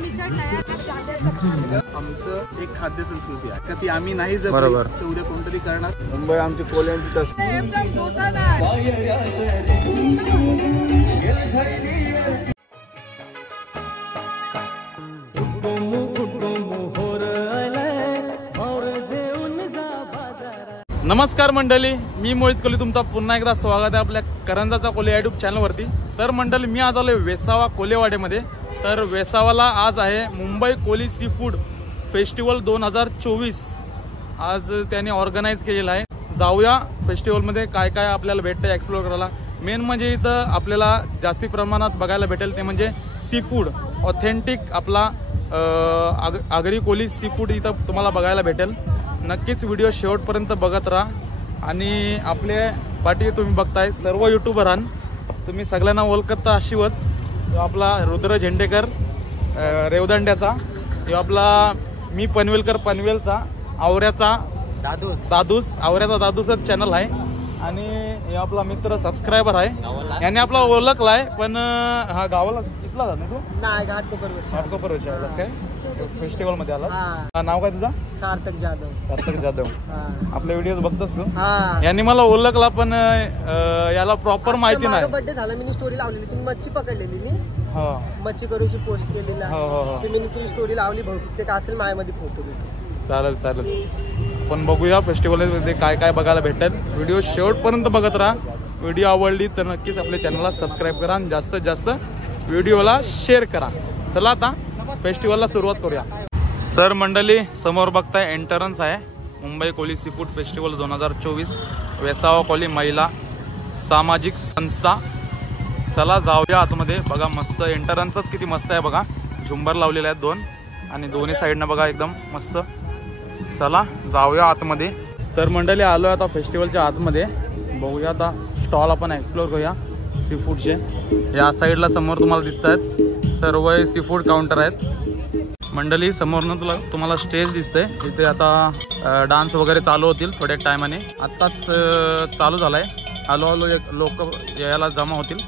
मिसळ तयार. आमचं एक खाद्य संस्कृती आहे का ती आम्ही नाही जपली तर उद्या कोणतरी करणार. मुंबई आमची कोल्यांची नमस्कार मंडळी, मी मोहित कोहली, तुमचा पुन्हा एकदा स्वागत आहे आपल्या करंजाचा कोले यूट्यूब चॅनलवरती. तर मंडळी, मी आज आलो वेसावा कोलेवाड्यामध्ये. तर वेसावाला आज आहे मुंबई कोली सी फूड फेस्टिवल 2024. आज त्यांनी ऑर्गनाईज केलेला आहे. जाऊया फेस्टिवलमध्ये काय काय आपल्याला भेटतं एक्सप्लोर करायला. मेन म्हणजे इथं आपल्याला जास्ती प्रमाणात बघायला भेटेल ते म्हणजे सी फूड. ऑथेंटिक आपला आगरी कोली सी फूड इथं तुम्हाला बघायला भेटेल. नक्कीच व्हिडिओ शेवटपर्यंत बघत राहा. आणि आपले पाठी तुम्ही बघताय सर्व यूट्यूबरांना तुम्ही सगळ्यांना ओळखता अशीवच. आपला रुद्र झेंडेकर रेवदंड्याचा, आपला मी पनवेलकर पनवेलचा, आवऱ्याचा दादूस आवऱ्याचा दादूसच चॅनल आहे. आणि हे आपला मित्र सबस्क्रायबर आहे, याने आपला ओळखलाय. पण हा गावाला इथला जा ना तू? नाही, घाटकोपर वर्ष काय फेस्टिवल मध्ये आला. नाव काय तुझा? सार्थक जाधव. आपले व्हिडिओ बघतोस तू? यांनी मला ओळखला पण याला प्रॉपर माहिती नाही. बर्थडे झाला, मी स्टोरी लावलेली, तुम्ही मच्छी पकडलेली मी मच्छी करूची पोस्ट केलेला. मी तुझी स्टोरी लावली, बहुतेक असेल माझ्यामध्ये फोटो. चालेल. पण बघूया फेस्टिवल मध्ये काय काय बघायला भेटेल. व्हिडिओ शेवटपर्यंत बघत राहा. व्हिडिओ आवडली तर नक्कीच आपल्या चॅनलला सबस्क्राईब करा आणि जास्तीत जास्त व्हिडिओला शेअर करा. चला आता फेस्टिवलला सुरुवात करूया. तर मंडळी, समोर बघताय एंट्रन्स आहे मुंबई कोली सी फूड फेस्टिवल 2024 वेसावा कोली महिला सामाजिक संस्था. चला जाऊया आतमध्ये. बघा मस्त एंट्रन्सच किती मस्त आहे बघा. झुंबर लावलेले आहेत 2 आणि दोन्ही साईडनं बघा एकदम मस्त. चला जाऊया आतमध्ये. तर मंडळी, आलोय आता फेस्टिवलच्या आतमध्ये. बघूया आता स्टॉल आपण एक्सप्लोर करूया सी फूडचे. या साईडला समोर तुम्हाला दिसत आहेत सर्व सी फूड काउंटर आहेत. मंडळी, समोरनं तुम्हाला स्टेज दिसतंय. इथे आता डान्स वगैरे चालू होतील थोड्या टायमाने. आत्ताच चालू झालाय. हळूहळू लोक यायला जमा होतील.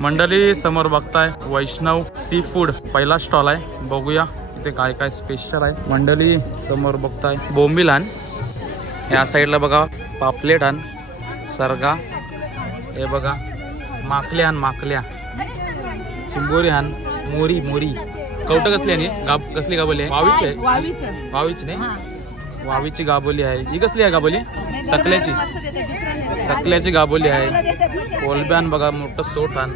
मंडळी, समोर बघताय वैष्णव सी फूड पहिला स्टॉल आहे. बघूया इथे काय काय स्पेशल आहे. मंडळी, समोर बघताय बोंबील हान. या साईडला बघा पापलेट हान, सरगा, हे बघा माकल्या, चिंबोरी हान, मोरी कवट कसली आहे, कसली गाबोली आहे? वावीच नाही, वावीची गाबोली आहे. ही कसली आहे गाबोली? सकल्याची गाबोली आहे. कोलब्यान बघा मोठं सोट हान,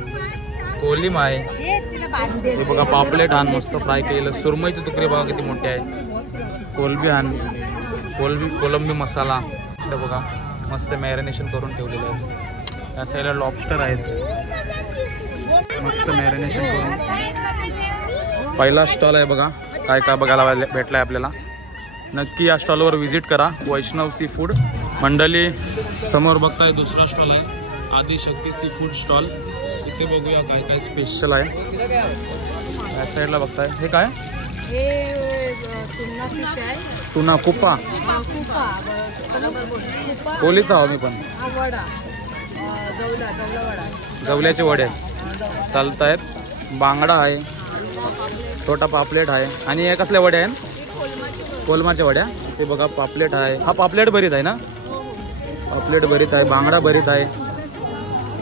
कोलिम आहे. हे बघा पापलेट हान मस्त फ्राय केलेलं. सुरमईची तुकडे बघा किती मोठे आहे. कोलबी हान, कोलंबी मसाला इथं बघा मस्त मॅरिनेशन करून ठेवलेलं आहे. या साईडला लॉबस्टर आहेत मस्त मॅरिनेशन करून. पहिला स्टॉल आहे बघा. काय काय बघायला भेटलाय आपल्याला. नक्की या स्टॉलवर व्हिजिट करा, वैष्णव सी फूड. मंडळी, समोर बघताय दुसरा स्टॉल आहे आदिशक्ती सी फूड स्टॉल. इथे बघूया काय काय स्पेशल आहे. या साईडला बघताय हे काय? टुना कुप्पा कोलीचा आहो मी पण. गवल्याचे वडे चालत आहेत. बांगडा आहे, छोटा पापलेट आहे. आणि हे कसल्या वड्या आहेत? कोलमाच्या वड्या. ते बघा पापलेट आहे. हा पापलेट भरीत आहे ना? पापलेट भरीत आहे, बांगडा भरीत आहे.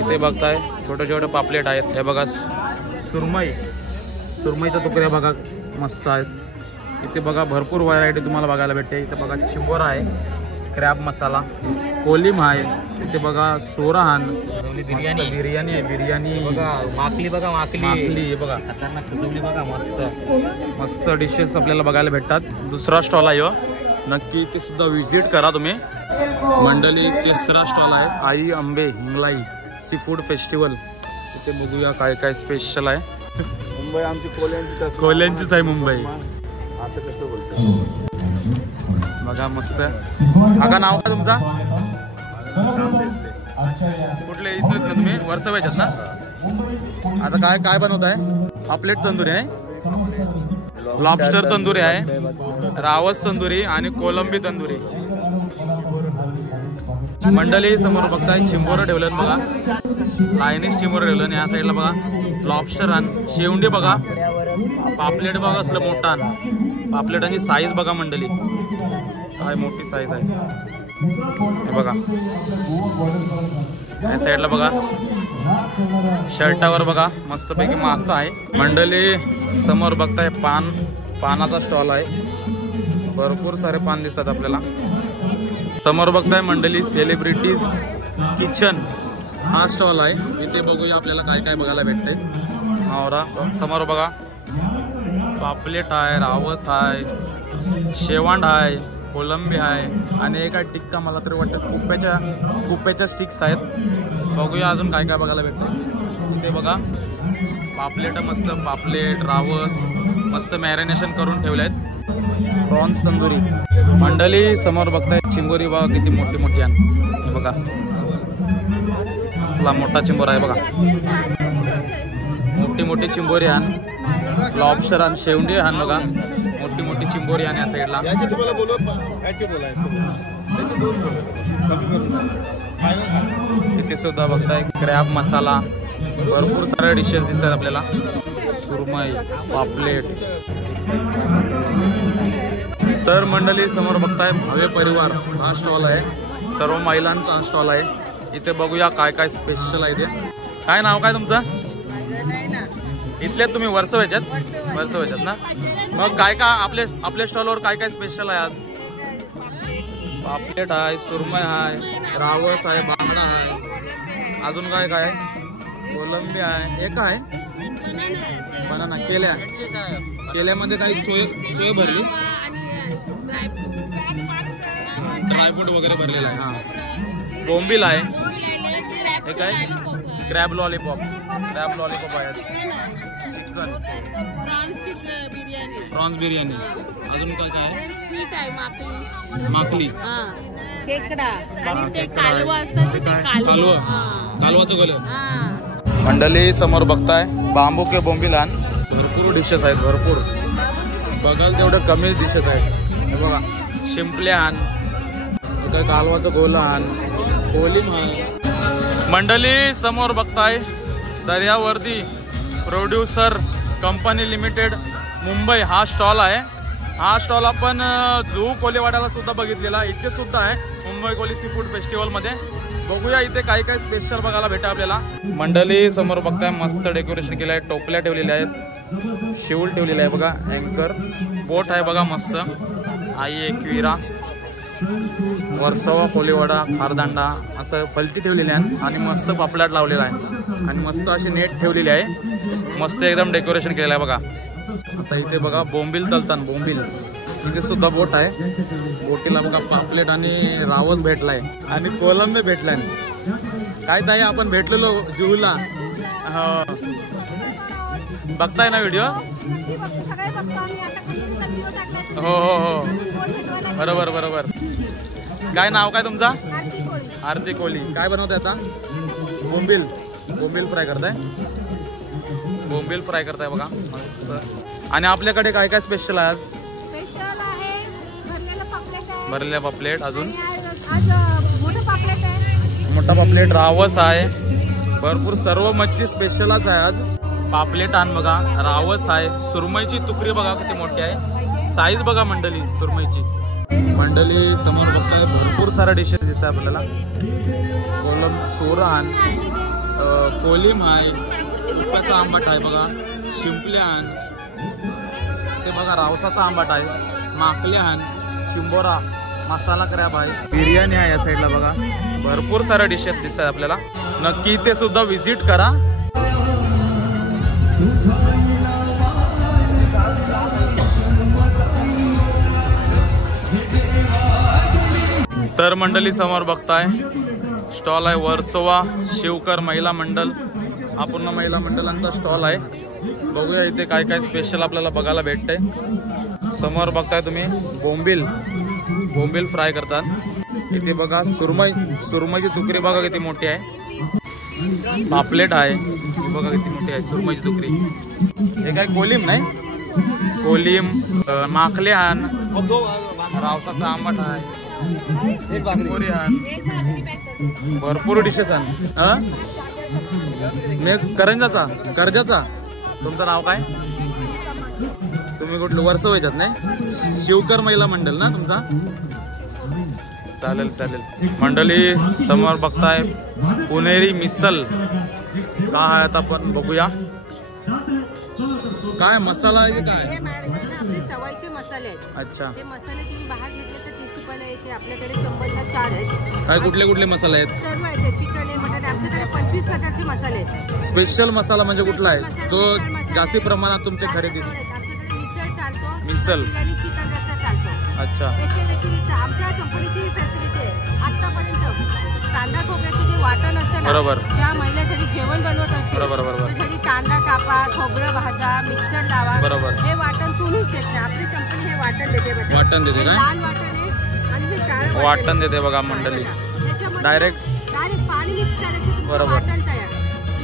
इथे बघताय छोटे पापलेट आहेत. हे बघा सुरमईच्या तुकड्या बघा मस्त आहेत. इथे बघा भरपूर व्हरायटी तुम्हाला बघायला भेटते. इथे बघा चिंबोरा आहे, क्रॅब मसाला, कोलिम आहे. इथे बघा सोराहान, बिर्याणी आहे. बिर्याणी बघा, माकली बघा, माकली बघा खतरनाक सजवली बघा. मस्त डिशेस आपल्याला बघायला भेटतात. दुसरा स्टॉल आहे नक्की ते सुद्धा व्हिजिट करा तुम्ही. मंडळी, तिसरा स्टॉल आहे आई अंबे हिंगलाई सी फूड फेस्टिवल. इथे बघूया काय काय स्पेशल आहे. मुंबई आमची कोल्यांचीच आहे मुंबई. असं कसं बोलतो बघा मस्त. काका, नाव का तुमचा? कुठले इथलेच ना तुम्ही? वर्सोव्याच्यात ना? आता काय काय बनवत आहे? पापलेट तंदुरी आहे, लॉबस्टर तंदुरी आहे, रावस तंदुरी आणि कोलंबी तंदुरी. मंडळी, समोर बघताय चिंबोरं ठेवलं बघा. लाईनीच चिंबोरं ठेवलं. या साईडला बघा लॉबस्टर आणि शेवंडी बघा पापलेट बघा असलं मोठा, पापलेटांची साईज बघा मंडळी, काय मोठी साईज आहे हे बघा. या साईडला बघा शर्टावर बघा मस्तपैकी मासा आहे मंडळी. समोर बघताय पानाचा स्टॉल आहे, भरपूर सारे पान दिसतात आपल्याला. समोर बघताय मंडळी सेलिब्रिटीज किचन हा स्टॉल आहे. इथे बघूया आपल्याला काय काय बघायला भेटते. मावरा समोर बघा पापलेट आहे, रावस आहे, शेवांड आहे, कोलंबी आहे आणि एका टिक्का मला तरी वाटतं कुप्याच्या स्टिक्स आहेत. बघूया अजून काय काय बघायला भेटतं. इथे बघा पापलेट, मस्त पापलेट रावस मस्त मॅरिनेशन करून ठेवले आहेत. प्रॉन्स तंदुरी मंडळी. समोर बघताय चिंबोरी बघा किती मोठी मोठी आहे बघा, असला मोठा चिंबोर आहे बघा, मोठी मोठी चिंबोरी आण, लॉबस्टर आण, शेवंडी आण बघा, मोठी मोठी चिंबोरी आण या साईडला. इथे सुद्धा बघताय क्रॅब मसाला, भरपूर सारे डिशेस दिसतात आपल्याला. सुरमई, पापलेट. तर मंडळी समोर बघताय भव्य परिवार हा स्टॉल आहे, सर्व महिलांचा स्टॉल आहे. इथे बघूया काय काय स्पेशल आहे. ते काय नाव काय तुमचं? इथले तुम्ही वर्सोव्याच्यात ना? मग काय काय आपल्या स्टॉलवर काय काय स्पेशल आहे आज? पापलेट आहे, सुरमई आहे, रावस आहे, बांगडा आहे, अजून काय काय कोलंबी आहे, एक आहे बनाना, केल्यामध्ये काही सोय भरली, ड्रायफ्रूट वगैरे भरलेला आहे. हा बोंबील आहे, एक आहे क्रॅब लॉलीपॉप आहे, चिकन, प्रॉन्स बिर्याणी, अजून काय काय स्वीट आहे, माखली, खेकडा आणि ते कालवा असतात ते कालवाचं गलं. मंडळी समोर बघताय बांबू के बोंबीलान, भरपूर डिशेस आहेत, भरपूर बघाल तेवढं कमी डिशेस आहेत. हे बघा शिंपल्यान, इकडे कालवाचं गोलान, कोलिम आहे. मंडळी समोर बघताय दर्यावर्दी प्रोड्युसर कंपनी लिमिटेड मुंबई हा स्टॉल आहे. हा स्टॉल आपण जुहू कोलीवाड्याला सुद्धा बघितलेला, इथे सुद्धा आहे मुंबई कोली सी फूड फेस्टिवल मध्ये. बघूया इथे काय काय स्पेशल बघायला भेटा आपल्याला. मंडळी समोर बघताय मस्त डेकोरेशन केलं आहे, टोपल्या ठेवलेल्या आहेत, शिवूल ठेवलेला आहे बघा, अँकर बोट आहे बघा मस्त, आई एकविरा, वर्सोवा, कोलीवाडा, खारदांडा असं पलटी ठेवलेली आहे आणि मस्त पापलाट लावलेला आहे आणि मस्त अशी नेट ठेवलेली आहे, मस्त एकदम डेकोरेशन केलेलं आहे बघा. आता इथे बघा बोंबील तलतान, बोंबील इथे सुद्धा बोट आहे, बोटीला बघा पापलेट आणि रावस भेटलाय आणि कोलंबी भेटलाय. काय ताई आपण भेटलेलो जुहूला, बघताय ना व्हिडिओ? हो हो हो बरोबर. काय नाव काय तुमचा? आरती कोहली. काय बनवताय आता? बोंबील फ्राय करताय, बोंबील फ्राय करताय बघा मस्त. आणि आपल्याकडे काय काय स्पेशल आहे आज? भरलेला पापलेट, अजून मोठा पापलेट, रावस आहे, भरपूर सर्व मच्छी स्पेशलच आहे आज. पापलेट आण बघा, रावस आहे, सुरमईची तुकडी बघा किती मोठी आहे, साईज बघा मंडळी सुरमईची. मंडळी समोर बघताय भरपूर साऱ्या डिशेस दिसतात आपल्याला. सोरान, कोलिम आहे, उपाचा आंबाट आहे बघा, शिंपल्यान, ते बघा रावसाचा आंबाट आहे, माकल्यान, चिंबोरा, मसाला क्रॅब आहे, बिर्याणी आहे या साईडला बघा. भरपूर साऱ्या डिशेस दिसतात आपल्याला, नक्की इथे सुद्धा व्हिजिट करा. तर मंडळी समोर बघताय स्टॉल आहे वर्सोवा शिवकर महिला मंडळ, हा पूर्ण महिला मंडळांचा स्टॉल आहे. बघूया इथे काय काय स्पेशल आपल्याला बघायला भेटतंय. समोर बघताय तुम्ही बोंबील फ्राय करतात. इथे बघा सुरमईची तुकडी बघा किती मोठी आहे, पापलेट आहे बघा किती मोठी आहे सुरमईची तुकडी. हे काय कोलिम नाही, कोलिम, माखल्यान, रावसाचा आंबाट आहे, भरपूर डिशेस आहे. मी करंजाचा तुमचं नाव काय? तुम्ही कुठलं वर्ष व्हायच्यात नाही? शिवकर महिला मंडळ ना तुमचा? चालेल चालेल. मंडळी समोर बघताय पुणेरी मिसल काय आता आपण बघूया. काय मसाला आहे काय? आपले सवाईचे मसाले आहेत. अच्छा. हे मसाले तुम्ही बाहेर घेतले तर 30 रुपयाला येते. आपल्याकडे 100ला 4 आहेत. काय कुठले कुठले मसाले आहेत? सर्व आहेत. चिकन आहे, मटन. आमच्याकडे 25 प्रकारचे मसाले आहेत. स्पेशल मसाला म्हणजे कुठला आहे तो जास्ती प्रमाणात तुमच्या खरेदीत? आमच्याकडे मिसळ चालतो. मिसळ आणि चिकन रस्सा चालतो. अच्छा. याच्या व्यतिरिक्त आमच्या कंपनीची फॅसिलिटी आहे. आतापर्यंत कांदा खोबऱ्याचे जे वाटण असतं ना, बरोबर. ज्या महिला घरी जेवण बनवत असते बरोबर बरोबर. घरी कांदा कापा, खोबरं भाजा, मिक्सर लावा, बरोबर. हे वाटण तुम्हीच देत नाही. आपली कंपनी हे वाटण देते. वाटण देते काय? लाल वाटण आहे आणि हे काळं वाटण देते बघा मंडळी. त्याच्यामध्ये डायरेक्ट पाणी मिक्स करायचं. तुमचं बरोबर. वाटण तयार.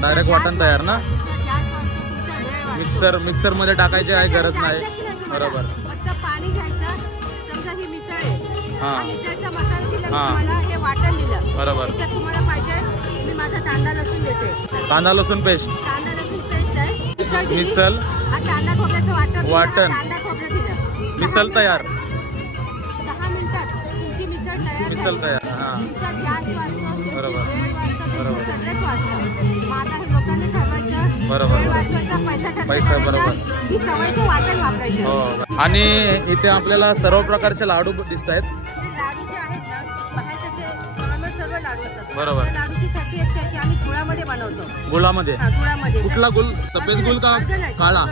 डायरेक्ट वाटण तयार ना? तुमचा गॅस वाचतो, तुमचा वेळ वाचतो. मिक्सर मध्ये टाकायची काही गरज नाही. तुम्हाला. बरोबर. फक्त पाणी घ्यायचं. समजा ही मिसळ आहे, हा. मिसळचा मसाला दिला, हा. तुम्हाला हे वाटण दिलं. बरोबर. त्याच्यात तुम्हाला पाहिजे मी माझा कांदा लसूण देते. कांदा लसूण पेस्ट. कांदा लसूण पेस्ट आहे. मिसल. हा कांदा खोबऱ्याचं वाटण. वाटण. कांदा खोबरं दिलं. मिसल तयार. 10 मिनिटात तुमची मिसळ तयार. मिसल तयार. हा. तुमचा गॅस वाचतो, तुमची बरोबर. वेळ वाचतो, बरोबर. तुमचं सगळंच वाचतं. मग आता हे लोकांनी ठरवायचं. बरोबर. वेळ वाचवायचा, पैसा खर्च पैसा, करायचा, बरोबर. की सवयीचं वाटण वापरायचं. हो. आणि इथे आपल्याला सर्व प्रकारचे लाडू दिसत आहेत. लाडू जे आहेत ना, बाहेर कसे नॉर्मल सर्व लाडू असतात. बरोबर. त्या लाडूची खासियत काय की आम्ही गुळामध्ये बनवतो. गुळामध्ये? हा, गुळामध्ये. कुठला गुळ? सफेद गुळ का काळा?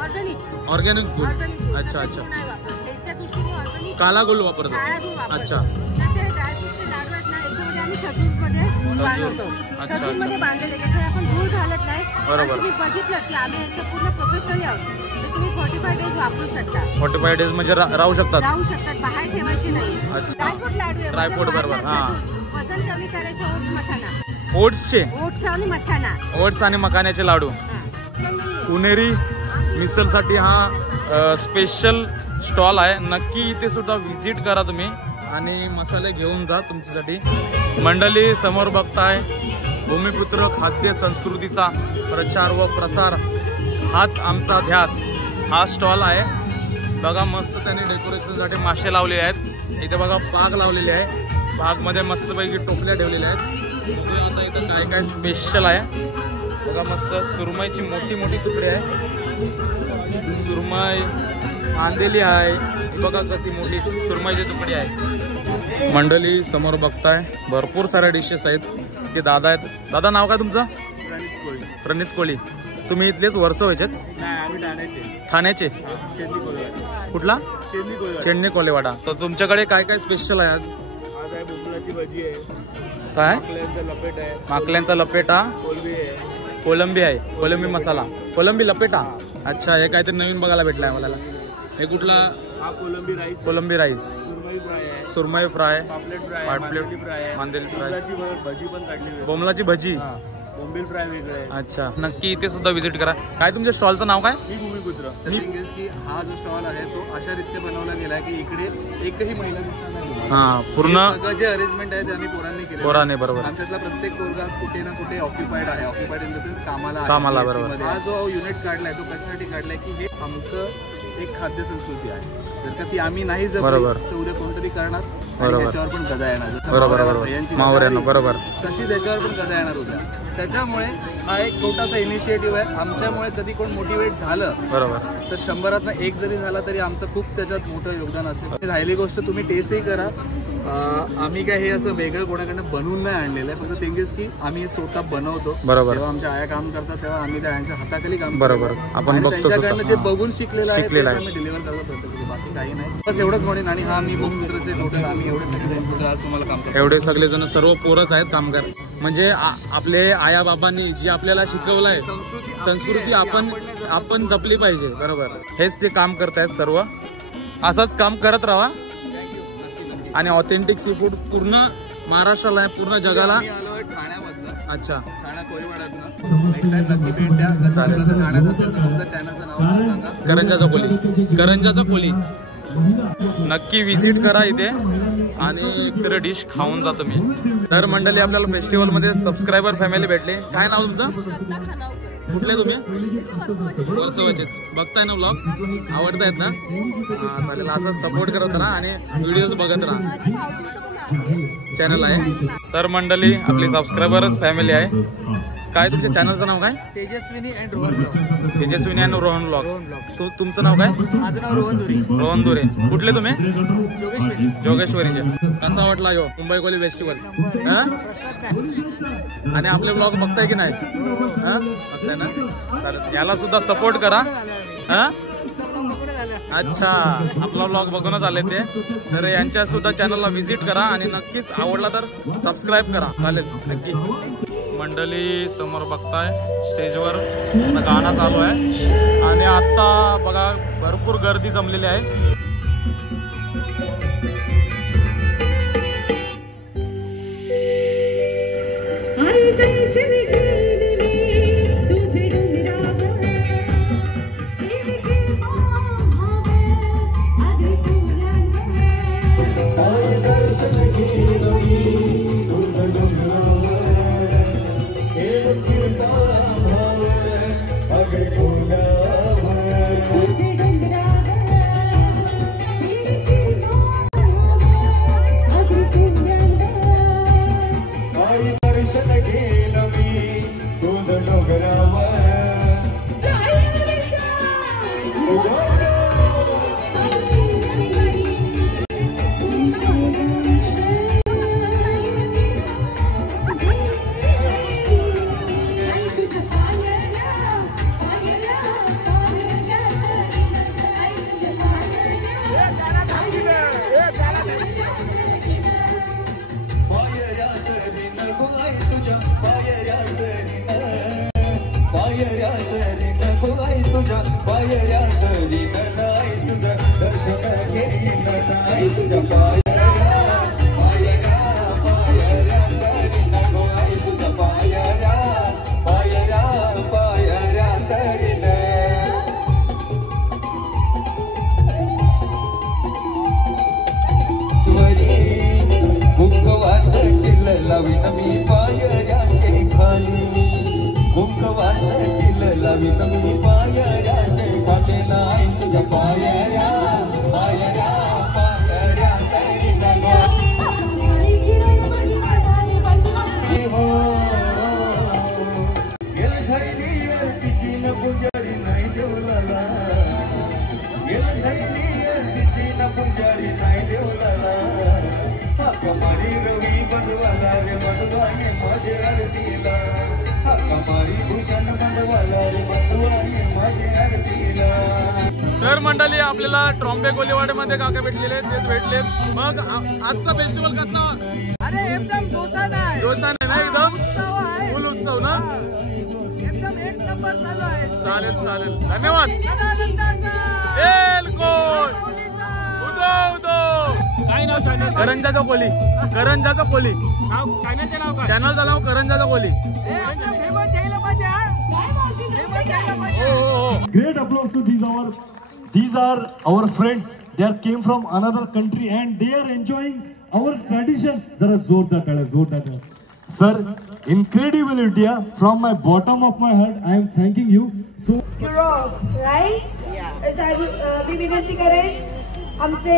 ऑर्गॅनिक. ऑर्गॅनिक गुळ. ऑर्गॅनिक. अच्छा अच्छा. नाही वापरत. हेल्थच्या दृष्टीने ऑर्गॅनिक काला गुळ वापरतो. काळा गुळ वापरतो. अच्छा. तसे ड्रायफ्रूटचे लाडू आहेत ना, याच्यामध्ये आम्ही खजूरमध्ये बांधतो. अच्छा. खजूरमध्ये बांधलेले, याच्यात आपण गुळ घालत नाही. बरोबर. आणि तुम्ही बघितलं की आम्ही याचं पूर्ण प्रोफेशनल आहोत. तर तुम्ही 45 डेज वापरू शकता. 45 डेज म्हणजे राहू शकतात. राहू शकतात, बाहेर ठेवायची नाही. अच्छा. ड्रायफ्रूट लाडू आहे. ड्रायफ्रूट वजन बरोबर. वाढणार, हा. वजन कमी करायचं. ओट्स मखाना. ओट्सचे? ओट्स आणि मखाना. ओट्स आणि मखाण्याचे लाडू. हा. पुणेरी मिसलसाठी हा स्पेशल स्टॉल आहे. नक्की इथे सुद्धा व्हिजिट करा तुम्ही आणि मसाले घेऊन जा तुमच्यासाठी. मंडळी समोर बघताय भूमिपुत्र खाद्य संस्कृतीचा प्रचार व प्रसार हाच आमचा ध्यास. हा स्टॉल आहे बघा. मस्त त्यांनी डेकोरेशनसाठी मासे लावले आहेत. इथे बघा पाग लावलेले आहे. पागमध्ये मस्तपैकी टोपल्या ठेवलेल्या आहेत. आता इथं काय काय स्पेशल आहे बघा. मस्त सुरमईची मोठी मोठी तुकडे आहे. सुरमई आंदेली आहे बघा. कधी मोठी सुरमईची तुकडी आहे. मंडळी समोर बघताय भरपूर साऱ्या डिशेस आहेत. ते दादा आहेत. दादा नाव काय तुमचं? प्रणित कोळी. तुम्ही इथलेच वर्ष व्हायचेच? ठाण्याचे? कुठला? चेन्नई कोलेवाडा. तर तुमच्याकडे काय काय स्पेशल आहे आज? बोंबलाची भजी आहे. काय? लपेट आहे. माकल्यांचा लपेटा. कोलबी आहे. कोलंबी आहे. कोलंबी मसाला. कोलंबी लपेटा. अच्छा. हे काहीतरी नवीन बघायला भेटलंय मला. हे कुठला? हा कोलंबी राईस. कोलंबी राईस. सुरमई फ्राय आहे. सुरमई फ्राय. पापलेट फ्राय. पापलेट फ्राय आहे. मांदेली फ्राय. बोंबलाची भजी पण काढली. बोंबलाची भजी. बोंबील फ्राय वेगळे आहे. अच्छा. नक्की इथे सुद्धा व्हिजिट करा. काय तुमच्या स्टॉलचं नाव काय? मी भूमिपुत्र. की हा जो स्टॉल आहे तो अशा रीत्या बनवला गेला की इकडे एकही महिला दिसणार नाही. हा. पूर्ण सगळं जे अरेंजमेंट आहे ते आम्ही पोरांनी केलं. पोराने. बरोबर. आमच्यातला प्रत्येक पोरगा कुठे ना कुठे ऑक्युपाईड आहे. ऑक्युपाईड इन द सेन्स कामाला आहे. कामाला, BSc बरोबर. मध्ये. हा जो युनिट काढलाय तो कशासाठी काढलाय की हे आमचं एक खाद्य संस्कृती आहे. जर का ती आम्ही नाही जपली बरोबर. तर उद्या कोणतरी करणार आणि बरोबर. त्याच्यावर पण गदा येणार. जसं बरोबर मावळ्यावर बरोबर. भैयांची गदा मावऱ्यांना. आली, बरोबर. तशी त्याच्यावर पण गदा येणार उद्या. त्याच्यामुळे हा एक छोटासा इनिशिएटिव्ह आहे. आमच्यामुळे कधी कोण मोटिवेट झालं बरोबर तर 100तनं 1 जरी झाला तरी आमचं खूप त्याच्यात मोठं योगदान असेल. राहिली गोष्ट तुम्ही टेस्टही करा. आम्ही काय हे असं वेगळं कोणाकडनं बनवून नाही आणलेलं आहे. फक्त थिंग इज की आम्ही हे स्वतः बनवतो. बरोबर. जेव्हा आमच्या आया काम करतात तेव्हा आम्ही त्यांच्या हाताखाली काम बरोबर. आपण बघतो त्यांच्याकडनं जे स्वतः. बघून शिकलेलं आहे शिकलेलं तेच आहे. आम्ही डिलिव्हर करतो प्रत्येक. बाकी काही नाही. बस एवढंच म्हणेन. आणि हा मी भूमिपुत्रचे टोटल आम्ही एवढे सगळे टोटल आज तुम्हाला काम करतो. एवढे सगळे जण सर्व पोरच आहेत कामगार. म्हणजे आपले आया बाबांनी जी आपल्याला शिकवलंय संस्कृती आपण जपली पाहिजे. बरोबर. हेच ते काम करतायत सर्व. असंच काम करत राहा. आणि ऑथेंटिक सी फूड पूर्ण महाराष्ट्राला आहे, पूर्ण जगाला. आम्ही आलोय ठाण्यामधनं. अच्छा. ठाणा कोळीवाड्यातनं. नेक्स्ट टाइम नक्की भेट द्या. जर ठाण्यात असेल तर तुमच्या चॅनलचं नाव मला सांगा. करंजाचा कोली. करंजाचा कोली. नक्की व्हिजिट करा इथे आणि इतर डिश खाऊन जातो मी. तर मंडळी आपल्याला फेस्टिवल मध्ये सबस्क्रायबर फॅमिली भेटले. काय नाव तुमचं? कुठले तुम्ही? वर्सोवाचेच. बघताय ना ब्लॉग? आवडतायत ना? हा चालेल, असं सपोर्ट करत राहा आणि व्हिडिओज बघत राहा. चॅनल आहे तर मंडळी आपली सबस्क्रायबरच फॅमिली आहे. काय तुमच्या चॅनलचं नाव काय? Tejaswini and Rohan blog. तेजस्विनी आणि रोहन ब्लॉग. तुमचं नाव काय? माझं नाव रोहन दुरी. रोहन दुरे. कुठले तुम्ही? योगेश्वरी. जोगेश्वरीचे. कसा वाटला यो मुंबई कोली फेस्टिवल? आणि आपले ब्लॉग बघताय की नाही? बघताय ना? चालेल, याला सुद्धा सपोर्ट करा. अच्छा, आपला ब्लॉग बघूनच आले ते, तर यांच्या सुद्धा चॅनलला व्हिजिट करा आणि नक्कीच आवडला तर सबस्क्राईब करा. चालेल नक्की. मंडळी समोर बघताय स्टेजवर गाणं चालू आहे आणि आता बघा भरपूर गर्दी जमलेली आहे. तर मंडळी आपल्याला ट्रॉम्बे कोलीवाड्यामध्ये काका भेटलेले तेच भेटलेत. मग आजचा फेस्टिवल कसा? अरे एकदम दोसान आहे. दोसान आहे ना? एकदम उत्सव आहे. फुल उत्सव ना? एकदम एक नंबर चालू आहे. चालेल चालेल, धन्यवाद. सदानंदाचा. एलकोट उदो उदो. काय नाव चॅनल? करंजाचा कोली. करंजाचा कोली. चॅनलचे नाव काय? चॅनलचं नाव करंजाचा कोली. हे आपलं फेमस यायला पाहिजे हा. फेमस यायला पाहिजे. हो हो हो. Great applause to these are our friends. They are came from another country and they are enjoying our tradition. जरा जोरदार टाळ्या, जोरदार टाळ्या. Sir, incredible India. From my bottom of my heart, I am thanking you. So right. मी विनंती करेन आमचे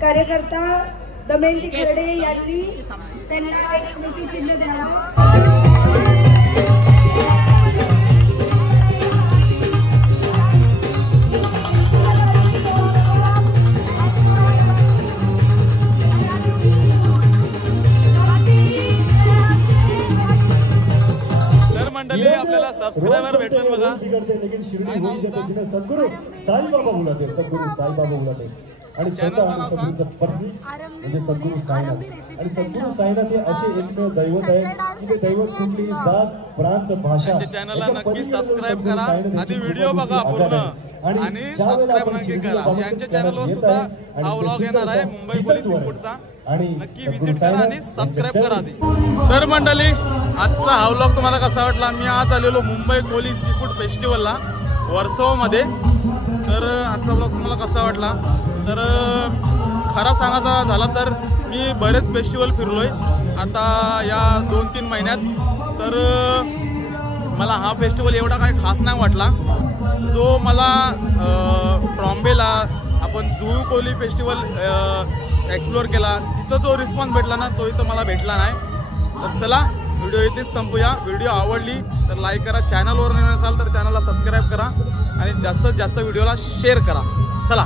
कार्यकर्ता दमयंती खर्डे यांनी त्यांना एक स्मृती चिन्ह द्यावं. मंडळी आपल्याला सबस्क्रायबर भेटून बघा. सद्गुरू साईबाबा बोलाते, सद्गुरू साईबाबा बोलाते आणि स्वतः सद्गुरूचं पत्नी म्हणजे सद्गुरू साईनाथ. आणि सद्गुरू साईनाथ हे असे एक दैवत आहे की ते दैवत कुठली जात प्रांत भाषा चॅनलला नक्की सबस्क्राईब करा. आधी व्हिडिओ बघा पूर्ण आणि सबस्क्राईब नक्की करा. यांच्या चॅनलवर सुद्धा हा व्लॉग येणार आहे मुंबई पोलीस रिपोर्टचा. नक्की विजिट करा आणि सबस्क्राईब करा आधी. तर मंडळी आजचा हा व्लॉग तुम्हाला कसा वाटला? मी आज आलेलो मुंबई कोली सी फूड फेस्टिवलला वर्सोवामध्ये. तर आजचा व्लॉग तुम्हाला कसा वाटला? तर खरा सांगायचा झाला तर मी बरेच फेस्टिवल फिरलोय आता या 2-3 महिन्यात. तर मला हा फेस्टिवल एवढा काही खास नाही वाटला जो मला ट्रॉम्बेला आपण जुहू कोली फेस्टिवल एक्सप्लोअर केला तिथं जो रिस्पॉन्स भेटला ना तो इथं मला भेटला नाही. तर चला व्हिडिओ इथेच संपूया. व्हिडिओ आवडली तर लाईक करा, चॅनलवर नवीन असाल तर चॅनलला सबस्क्राईब करा आणि जास्तीत जास्त व्हिडिओला शेअर करा. चला.